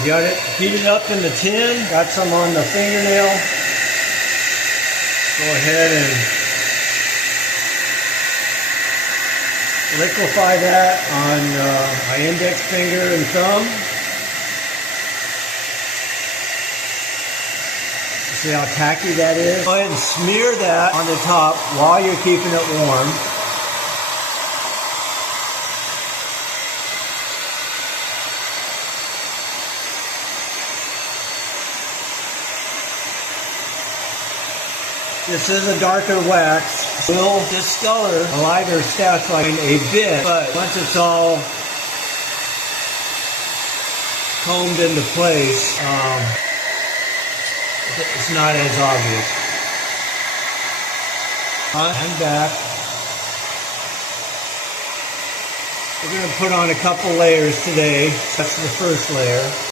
You got it heated up in the tin, got some on the fingernail. Go ahead and liquefy that on my index finger and thumb. See how tacky that is? Go ahead and smear that on the top while you're keeping it warm. This is a darker wax. It will discolor a lighter Mustache line a bit, but once it's all combed into place, it's not as obvious. I'm back. We're going to put on a couple layers today. That's the first layer.